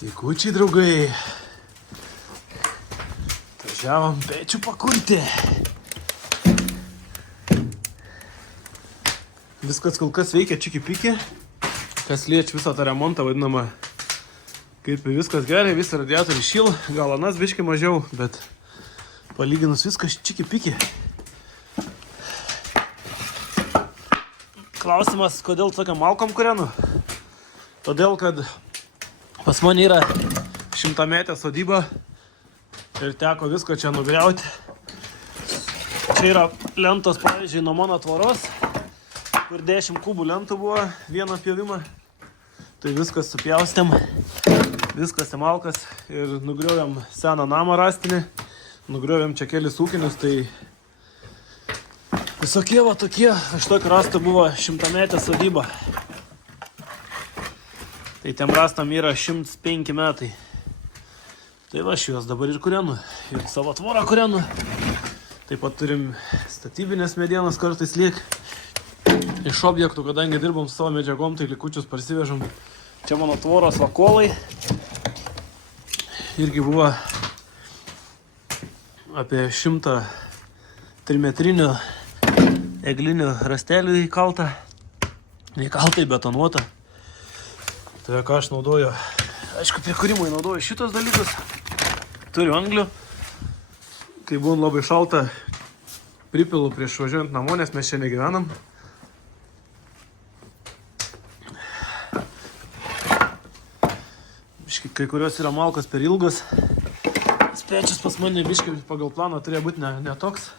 Sveikučiai, draugai. Važiavom pečių pakulti. Viskas kol kas veikia čiki-piki. Kas liečia visą tą remontą vadinamą. Kaip ir viskas gerai, visą radiatorių šil. Gal anas biški mažiau, bet palyginus viskas čiki-piki. Klausimas, kodėl tokiam malkom kūrenu? Todėl, kad pas mane yra 100-metė sodyba ir teko viską čia nugriauti. Čia yra lentos, pavyzdžiui, nuo mano tvoros, kur 10 kubų lentų buvo vieną pjovimą. Tai viskas supjaustėm, viskas į malkas ir nugriovėm seną namą rąstinį, nugriovėm čia kelis ūkinius, tai visokie va tokie, iš tokio rąsto buvo 100-metė sodyba. Tai tiem rastam yra 105 metai. Tai va, šios dabar ir kūrenu. Ir savo tvorą kūrenu. Taip pat turim statybinės medienos kartais liek. Iš objektų, kadangi dirbom su savo medžiagom, tai likučius parsivežam. Čia mano tvoros vakolai. Irgi buvo apie 100 trimetrinių eglinių rastelių įkalta. Įkalta įbetonuota. Tai ką aš naudoju, aišku, prie kūrimui naudoju šitos dalykus. Turiu anglių. Kai būn labai šalta, pripilu prieš važiuojant namo, nes mes čia negyvenam. Biški, kai kurios yra malkos per ilgos. Spečius pas mane biški pagal planą turėjo būti ne toks.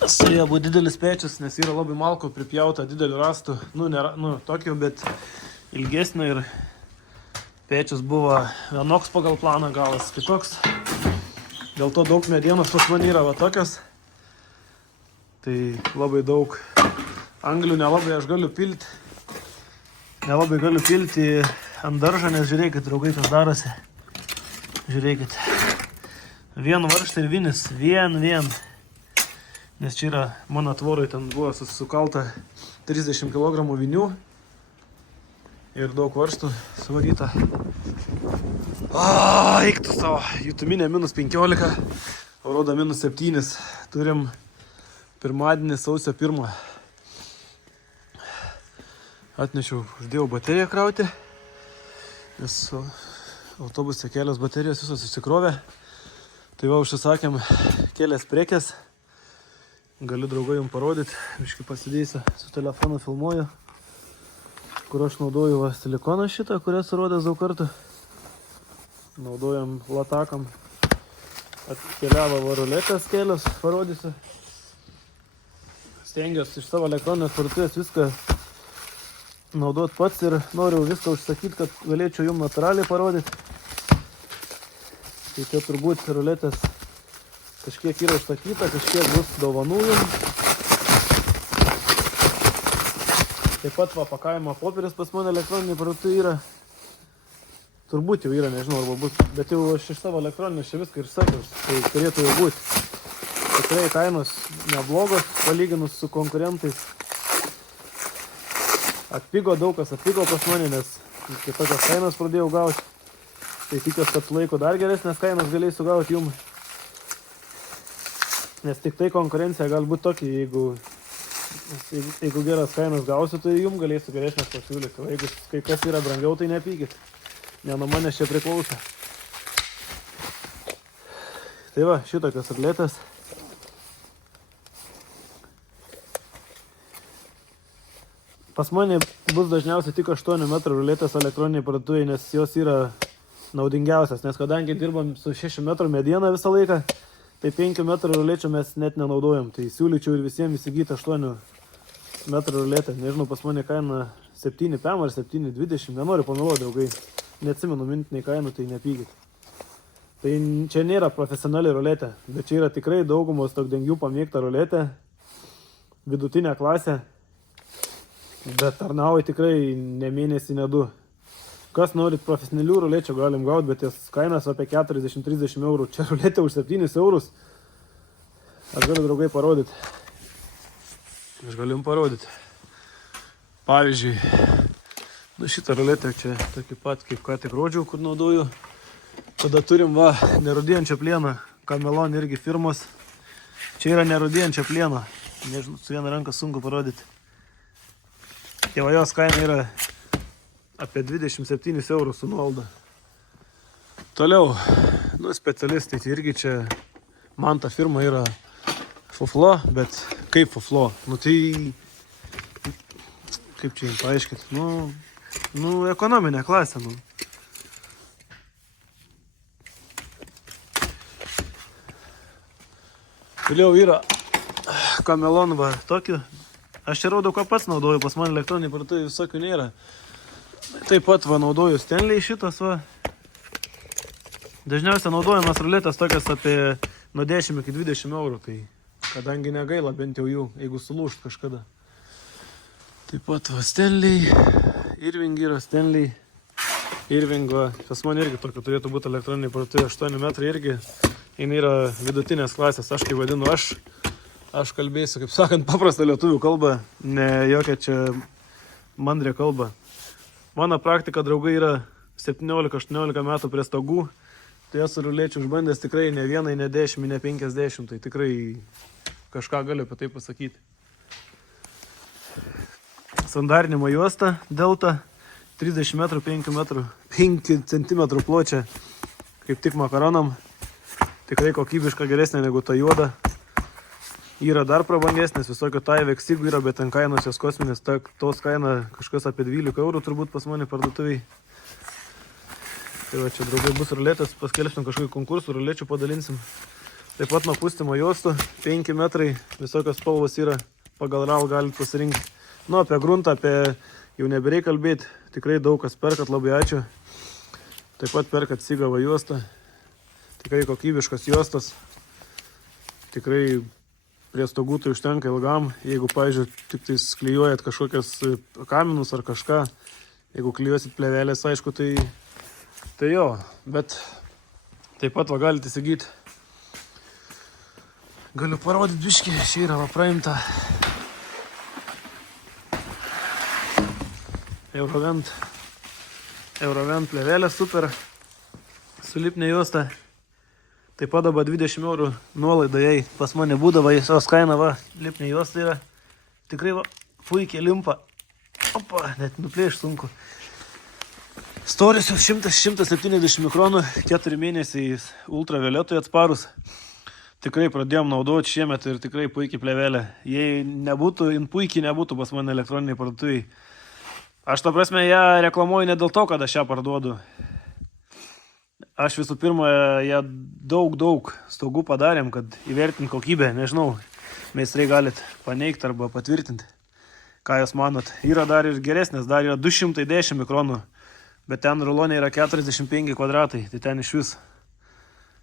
Turėjo būti didelis pečius, nes yra labai malko pripjauta didelių rastų. Tokio, bet ilgesnio ir pečius buvo vienoks pagal planą, galas kitoks. Dėl to daug medienos pas mane yra va tokios. Tai labai daug anglių nelabai aš galiu pilti. Nelabai galiu pilti ant daržą, nes žiūrėkit, draugai, kas darosi. Žiūrėkit. Vien varžtai ir vinis. Vien. Nes čia yra mano tvorai, ten buvo sukalta 30 kg vinių. Ir daug varžtų suvaryta. Eiktų savo. Jutuminė -15, rodo -7. Turim pirmadienį sausio 1. Atnešiau, uždėjau bateriją krauti. Nes autobuse kelios baterijos visos išsikrovė. Tai va, užsisakėm kelias prekes. Galiu, draugai, jums parodyti. Biškį pasidėsiu, su telefonu filmuoju. Kur aš naudoju silikoną šitą, kurią surodęs daug kartų. Naudojam latakam. Atkeliavo varuletės kelios, parodysiu. Stengiuosi iš savo elektroninės parduotuvės viską naudot pats ir noriu viską užsakyti, kad galėčiau jums natūraliai parodyti. Tai čia turbūt ruletės kažkiek yra užsakyta, kažkiek bus dovanų jums. Taip pat va, pakavimo popieris pas mane elektroninį parduotuvė yra. Turbūt jau yra, nežinau, arba bus. Bet jau aš iš savo elektroninės čia viską ir sakiau, tai turėtų jau būti. Tikrai kainos neblogos, palyginus su konkurentais. Atpigo daug kas, atpigo pas mane, nes kitokios kainos pradėjau gauti. Tai tikiuosi, kad laiko dar geresnės kainos galėsiu gauti jums. Nes tik tai konkurencija gali būti tokia, jeigu geras kainas gausiu, tai jums galėsiu geresnės pasiūlyti. O jeigu kai kas yra brangiau, tai nepykit. Ne nuo manęs čia priklauso. Tai va, šitokios ruletės. Pas mane bus dažniausiai tik 8 metrų ruletės elektroniniai parduotuvėje, nes jos yra naudingiausias. Nes kadangi dirbam su 6 metrų mediena visą laiką, tai 5 metrų rulečių mes net nenaudojam. Tai siūlyčiau ir visiems įsigyti 8 metrų ruletę. Nežinau, pas mane kaina 7 PM ar 7,20. Nenoriu pameluoti, draugai. Neatsimenu mintiniai kainų, tai nepykit. Tai čia nėra profesionali ruletė, bet čia yra tikrai daugumos tokdengių pamėgta ruletė. Vidutinė klasė. Bet tarnauja tikrai ne mėnesį, ne 2. Kas norit profesionalių rulečių galim gauti, bet jas kainas apie 40-30 eurų. Čia ruletė už 7 eurus. Aš galiu, draugai, parodyti. Aš galiu jums parodyti. Pavyzdžiui, Nu šitą ruletę čia tokį pat, kaip ką tik rodžiau, kur naudoju. Tada turim va, nerūdėjančią plieną, Kamelon irgi firmos. Čia yra nerūdėjančią plieną, nežinau, su viena ranka sunku parodyti. Tai va jos kaina yra apie 27 eurų su nuolda. Toliau, nu specialistai, tai irgi čia man ta firma yra Fuflo, bet kaip Fuflo? Nu tai, kaip čia jums paaiškinti, nu ekonominė klasė, nu. Toliau yra Kamelon va tokį. Aš čia rodau, ką pats naudoju, pas man elektroniniai parduotuvėje visokių nėra. Taip pat va naudoju Stanley šitas va. Dažniausiai naudojamas ruletės tokias apie nuo 10 iki 20 eurų, tai kadangi negaila bent jau jų, jeigu sulūžt kažkada. Taip pat va Stanley, Irving yra Stanley, Irving va, pas man irgi tokia turėtų būti elektroniniai parduotuvėje 8 metrai irgi. Jis yra vidutinės klasės, aš kaip vadinu, aš kalbėsiu, kaip sakant, paprastą lietuvių kalbą, ne jokia čia mandrė kalba. Mano praktika draugai yra 17-18 metų prie stogų, tai esu rulečių užbandęs tikrai ne vienai, ne 10, ne 50, tai tikrai kažką galiu apie tai pasakyti. Sandarinimo juosta Delta, 30 metrų, 5 cm pločia, kaip tik makaronam. Tikrai kokybiška geresnė negu ta juoda. Yra dar prabangesnės, visokio Tyvek Sig yra, bet ten kainos jos kosminės, tos kaina kažkas apie 12 eurų turbūt pas mane parduotuviai. Tai va čia draugai bus ruletės, paskelbsim kažkokį konkursų, rulečių padalinsim. Taip pat nuo pūstymo juostų, 5 metrai, visokios spalvos yra, pagal RAL galite pasirinkti. Nu, apie gruntą, apie jau nebereik kalbėti, tikrai daug kas perkat, labai ačiū. Taip pat perkat Sigavo juostą. Tikrai kokybiškas juostas, tikrai prie stogų tai užtenka ilgam, jeigu, pavyzdžiui, tik tai klijuojat kažkokias kaminus ar kažką, jeigu klijuosit plevelės, aišku, tai jo, bet taip pat va galite įsigyti. Galiu parodyti biškį, šį yra va praimta Eurovent plevelė super, su lipne juosta. Taip pat dabar 20 eurų nuolaida, jei pas mane būdavo, jos kaina va, lipnė juosta yra. Tikrai va, puikiai limpa. Opa, net nuplėš sunku. Storis 100-170 mikronų, 4 mėnesiai ultravioletui atsparus. Tikrai pradėjom naudoti šiemet ir tikrai puikiai plevelė. Jei nebūtų, puikiai nebūtų pas mane elektroniniai parduotuviai. Aš ta prasme ją reklamuoju ne dėl to, kad aš ją parduodu. Aš visų pirma, ją daug stogų padarėm, kad įvertint kokybę, nežinau, meistrai galit paneigti arba patvirtinti, ką jūs manot. Yra dar ir geresnės, dar yra 210 mikronų, bet ten rulonė yra 45 kvadratai, tai ten iš vis.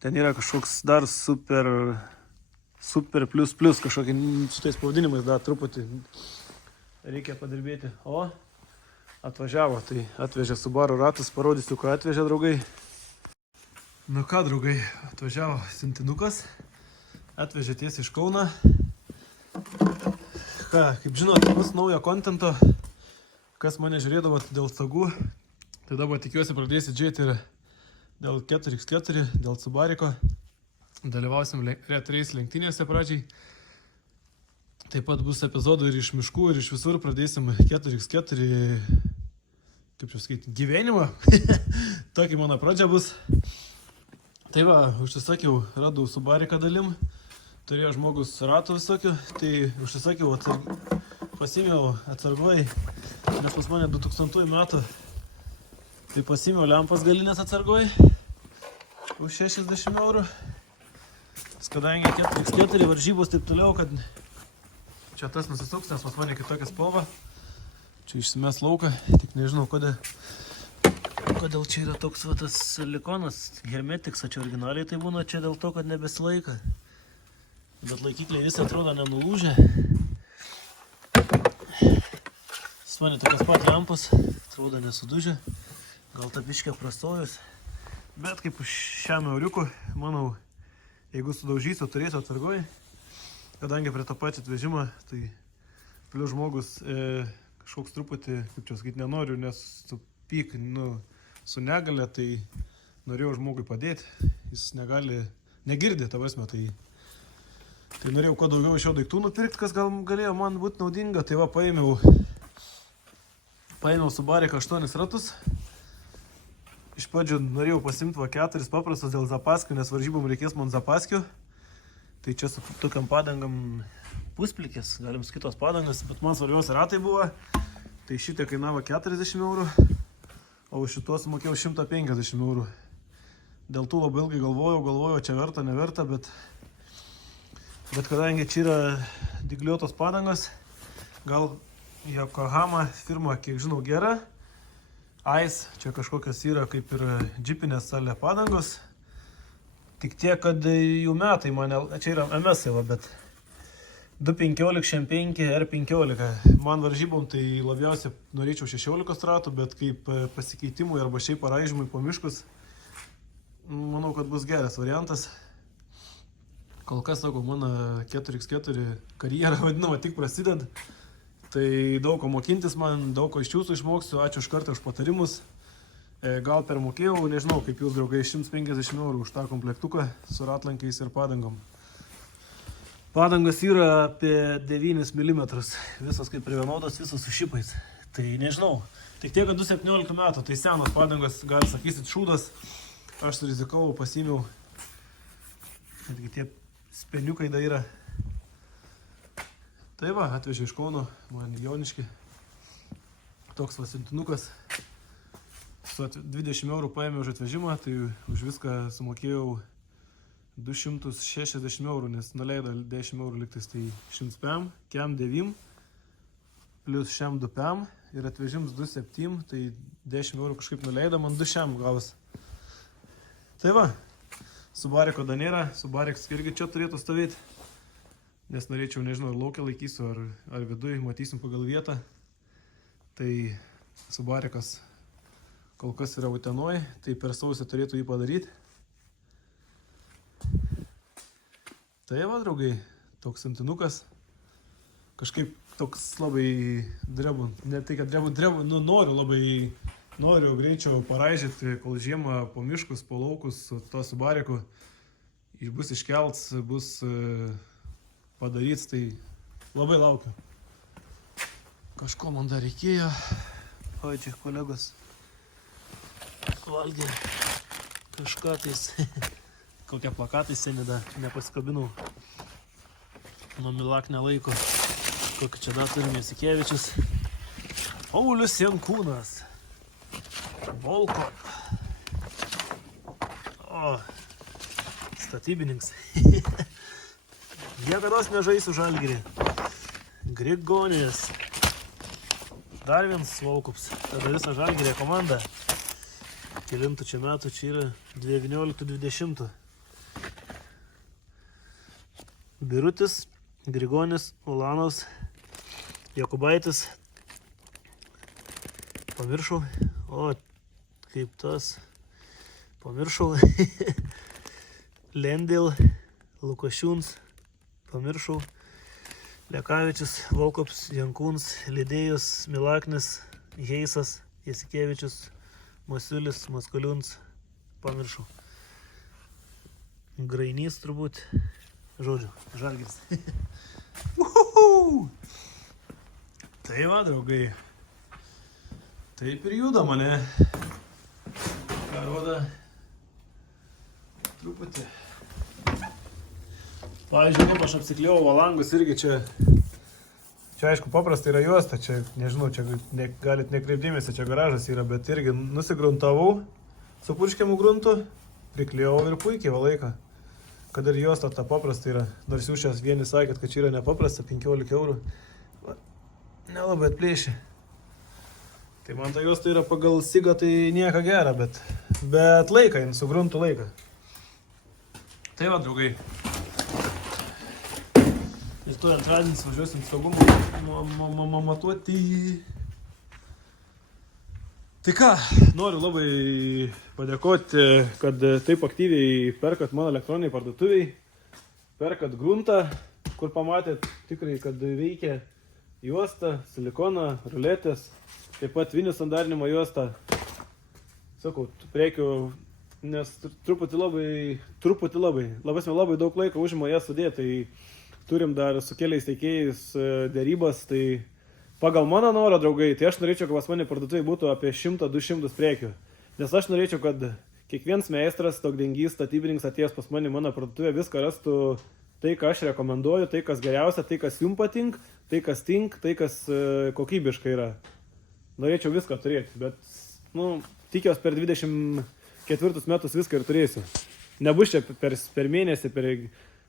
Ten yra kažkoks dar super plus kažkokį su tais pavadinimais dar truputį reikia padirbėti. O, atvažiavo, tai atvežė Subaru ratus, parodysiu, ką atvežė draugai. Nu ką, draugai, atvažiavo sintinukas, atvežė tiesiai iš Kauno. Ką, kaip žinot, bus naujo kontento, kas mane žiūrėdavo dėl stogų, tai dabar tikiuosi pradėsit žiūrėti ir dėl 4x4, dėl Subariko. Dalyvausim Red Race lenktynėse pradžiai. Taip pat bus epizodų ir iš miškų, ir iš visur pradėsim 4x4, kaip čia sakyti, gyvenimą. Tokia mano pradžia bus. Tai va, užsisakiau, radau Subariką dalim, turėjo žmogus ratų visokių, tai užsisakiau, pasimiau atsargoj, nes pas mane 2000 metų, tai pasimiau lempas galinės atsargoj už 60 eurų, kadangi 4x4 varžybos taip toliau, kad čia tas nusisuks, nes pas mane kitokia spalva, čia išsimes lauką, tik nežinau kodėl čia yra toks va tas silikonas, hermetiks, čia originaliai tai būna čia dėl to, kad nebesilaika. Bet laikikliai visi atrodo nenulūžę. Pas mane tokios pat lempos, atrodo nesudužę. Gal ta biškė prastojus. Bet kaip už šiam euriukų, manau, jeigu sudaužysiu, turėsiu atsargoj. Kadangi prie to pačio atvežimo, tai plius žmogus kažkoks truputį, kaip čia sakyti, nenoriu, nes supyk, su negale, tai norėjau žmogui padėti, jis negirdi, ta prasme, tai norėjau kuo daugiau iš jo daiktų nupirkti, kas galėjo man būti naudinga, tai va paėmiau Subarik 8 ratus. Iš pradžių norėjau pasimti 4 paprastus dėl zapaskių, nes varžybom reikės man zapaskių. Tai čia su tokiam padangam pusplikės, galim su kitos padangas, bet man svarbiausia ratai buvo. Tai šitie kainavo 40 eurų, o už šitos mokėjau 150 eurų. Dėl tų labai ilgai galvojau, čia verta, neverta, bet kadangi čia yra dygliuotos padangos, gal Yokohama firma, kiek žinau, gera. Ice, čia kažkokios yra kaip ir džipinės salė padangos. Tik tiek, kad jų metai mane, čia yra MS, bet 2.15, šiam 5, R15. Man varžybom tai labiausiai norėčiau 16 ratų, bet kaip pasikeitimui arba šiaip paraižymui po miškus, manau, kad bus geras variantas. Kol kas, sakau, mano 4x4 karjera vadinama tik prasideda. Tai daug ko mokintis man, daug ko iš jūsų išmoksiu, ačiū iš kartą už patarimus. Gal permokėjau, nežinau, kaip jūs draugai, 150 eurų už tą komplektuką su ratlankiais ir padangom. Padangos yra apie 9 mm, visos kaip ir vienodos, visos su šipais. Tai nežinau, tik tiek, kad 17 metų, tai senos padangos, gal sakysit, šūdas. Aš surizikavau, pasiėmiau, netgi tie speniukai da yra. Tai va, atvežiau iš Kauno, man Joniški. Toks vasintinukas. Su 20 eurų paėmiau už atvežimą, tai už viską sumokėjau 260 eurų, nes nuleido 10 eurų liktais, tai 100 pėm, kem 9, plus šiam 2 pėm ir atvežims 2,7, tai 10 eurų kažkaip nuleido, man 2 šiam gavus. Tai va, Subariko dar nėra, Subariks irgi čia turėtų stovėti. Nes norėčiau, nežinau, ar laukia laikysiu, ar viduj, matysim pagal vietą. Tai Subarikas kol kas yra Utenoj, tai per sausį turėtų jį padaryti. Tai va, draugai, toks santinukas. Kažkaip toks labai drebu, ne tai, kad drebu, noriu greičiau paraižyti, kol žiemą po miškus, po laukus su to Subariku. Bus iškelts, bus padaryts, tai labai laukiu. Kažko man dar reikėjo. Oi, čia kolegos valgė kažką tais. Kokie plakatai seni dar nepasikabinau. Nuo Milaknio laiko. Kokį čia dar turim Jasikevičius. Paulius Jankūnas. Volko. O, statybininkas. Niekados nežaisiu Žalgirį. Grigonis. Dar vienas Volkups. Tada visą Žalgirį komandą. Kelintų čia metų, čia yra 19-20. Birutis, Grigonis, Ulanovas, Jokubaitis. Pamiršau. O, kaip tas. Pamiršau. Lendil, Lukašiūns. Pamiršau. Lekavičius, Volkops, Jankūns, Lidėjus, Milaknis, Heisas, Jasikevičius, Masiulis, Maskoliūns. Pamiršau. Grainys turbūt. Žodžiu, Žalgiris. Tai va, draugai. Taip ir juda mane. Ką rodo? Truputį. Pavyzdžiui, kaip aš apsikliau valangus irgi čia aišku paprastai yra juosta, čia nežinau, čia galit nekreipdėmėsi, čia garažas yra, bet irgi nusigruntavau su purškiamu gruntu, priklijau ir puikiai valaiko. Kad ir juosta ta paprasta yra, nors jūs šias vieni sakėt, kad čia yra nepaprasta, 15 eurų, nelabai atplėšė. Tai man ta juosta yra pagal sigą, tai nieko gera, bet laiką, su gruntu laiką. Tai va, draugai. Rytoj antradienis važiuosim saugumą matuoti. Tai ką, noriu labai padėkoti, kad taip aktyviai perkat mano elektroniniai parduotuviai, perkat gruntą, kur pamatėt tikrai, kad veikia juosta, silikona, ruletės, taip pat vinių sandarinimo juosta. Sakau, priekiu, nes truputį labai daug laiko užima jas sudėti, tai turim dar su keliais teikėjais dėrybas, tai pagal mano norą, draugai, tai aš norėčiau, kad pas mane parduotuvėje būtų apie 100-200 priekių, nes aš norėčiau, kad kiekvienas meistras, stogdengys, statybininkas atėjęs pas mane mano parduotuvėje viską rastų tai, ką aš rekomenduoju, tai, kas geriausia, tai, kas jums patink, tai, kas tink, tai, kas kokybiškai yra. Norėčiau viską turėti, bet, tikiuosi per 24 metus viską ir turėsiu. Nebus čia per mėnesį,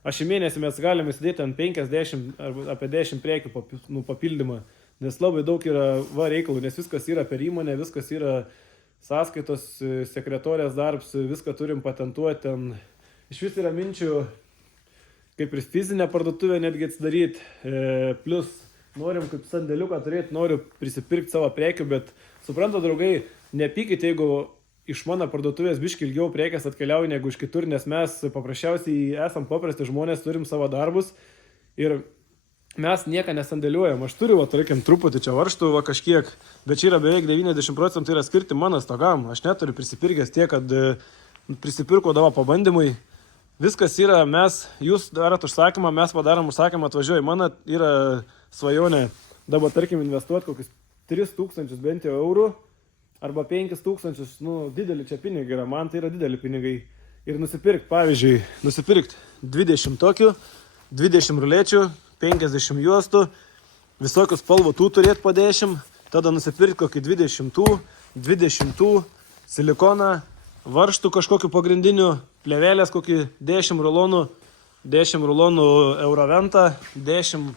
aš į mėnesį mes galime įsidėti ant 50 arba apie 10 priekių papildymą, nes labai daug yra reikalų, nes viskas yra per įmonę, viskas yra sąskaitos, sekretorės darbs, viską turim patentuoti, ten iš vis yra minčių, kaip ir fizinę parduotuvę netgi atsidaryti, plus norim kaip sandėliuką turėti, noriu prisipirkti savo prekių, bet suprantu, draugai, nepykite, jeigu iš mano parduotuvės biškį ilgiau prekės atkeliauja negu iš kitur, nes mes paprasčiausiai esam paprasti žmonės, turim savo darbus ir mes nieką nesandėliuojam. Aš turiu, tarkim, truputį čia varžtų, kažkiek, bet čia yra beveik 90% yra skirti mano stogam. Aš neturiu prisipirkęs tiek, kad prisipirko davo pabandymui. Viskas yra, jūs darot užsakymą, mes padarom užsakymą, atvažiuoju. Mano yra svajonė dabar, tarkim, investuoti kokius 3000 bent jau eurų arba 5000, didelį čia pinigai yra, man tai yra dideli pinigai. Ir nusipirkti, pavyzdžiui, 20 tokių, 20 rulečių, 50 juostų, visokių spalvų tų turėti po 10, tada nusipirkti kokį 20, silikoną, varžtų kažkokių pagrindinių, plėvelės kokį 10 rulonų Euroventa, 10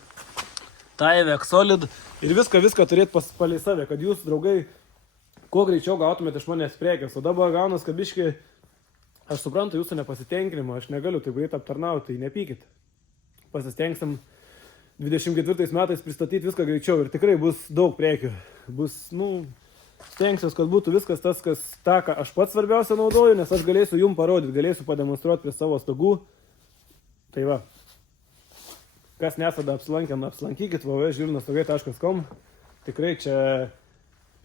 Taive Solid ir viską turėti palei save, kad jūs, draugai, kuo greičiau gautumėte iš manęs prekės. O dabar gaunas, kad biški, aš suprantu jūsų nepasitenkinimą, aš negaliu taip greit aptarnauti, tai nepykit. Pasistengsim 24 metais pristatyti viską greičiau ir tikrai bus daug prekių. Stengsiuos, kad būtų viskas tas, ką aš pats svarbiausia naudoju, nes aš galėsiu jums parodyti, galėsiu pademonstruoti prie savo stogų. Tai va, kas nesada apsilankę, apsilankykit www.žilvinastogai.com. Tikrai čia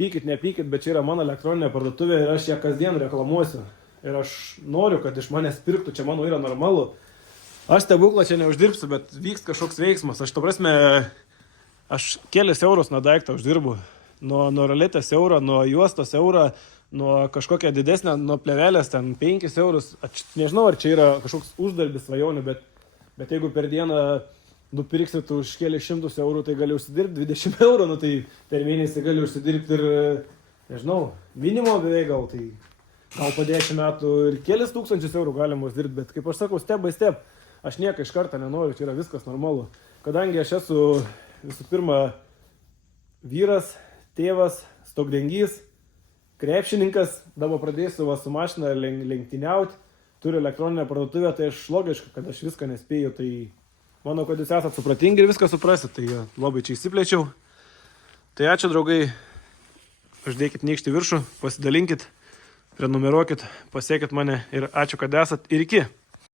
pykit, nepykit, bet čia yra mano elektroninė parduotuvė ir aš ją kasdien reklamuosiu. Ir aš noriu, kad iš manęs pirktų, čia mano yra normalu. Aš stebuklą čia neuždirbsiu, bet vyks kažkoks veiksmas. Aš kelias eurus nuo daiktą uždirbu. Nuo ruletės eurą, nuo juostos eurą, nuo kažkokią didesnę, nuo plėvelės ten 5 eurus. Aš nežinau, ar čia yra kažkoks uždarbis svajonių, bet jeigu per dieną nupirksit už kelias šimtus eurų, tai gali užsidirbti 20 eurų, tai per mėnesį gali užsidirbti ir, nežinau, minimo beveik gal, tai gal po 10 metų ir kelias tūkstančius eurų galima uždirbti, bet kaip aš sakau, step by step, aš nieko iš karto nenoriu, čia yra viskas normalu. Kadangi aš esu visų pirma vyras, tėvas, stogdengys, krepšininkas, dabar pradėsiu su mašina lenktyniauti, turiu elektroninę parduotuvę, tai aš logiška, kad aš viską nespėju, tai manau, kad jūs esat supratingi ir viską suprasit, tai labai čia įsiplėčiau. Tai ačiū, draugai, uždėkit nykštį viršų, pasidalinkit, prenumeruokit, pasiekit mane ir ačiū, kad esat ir iki.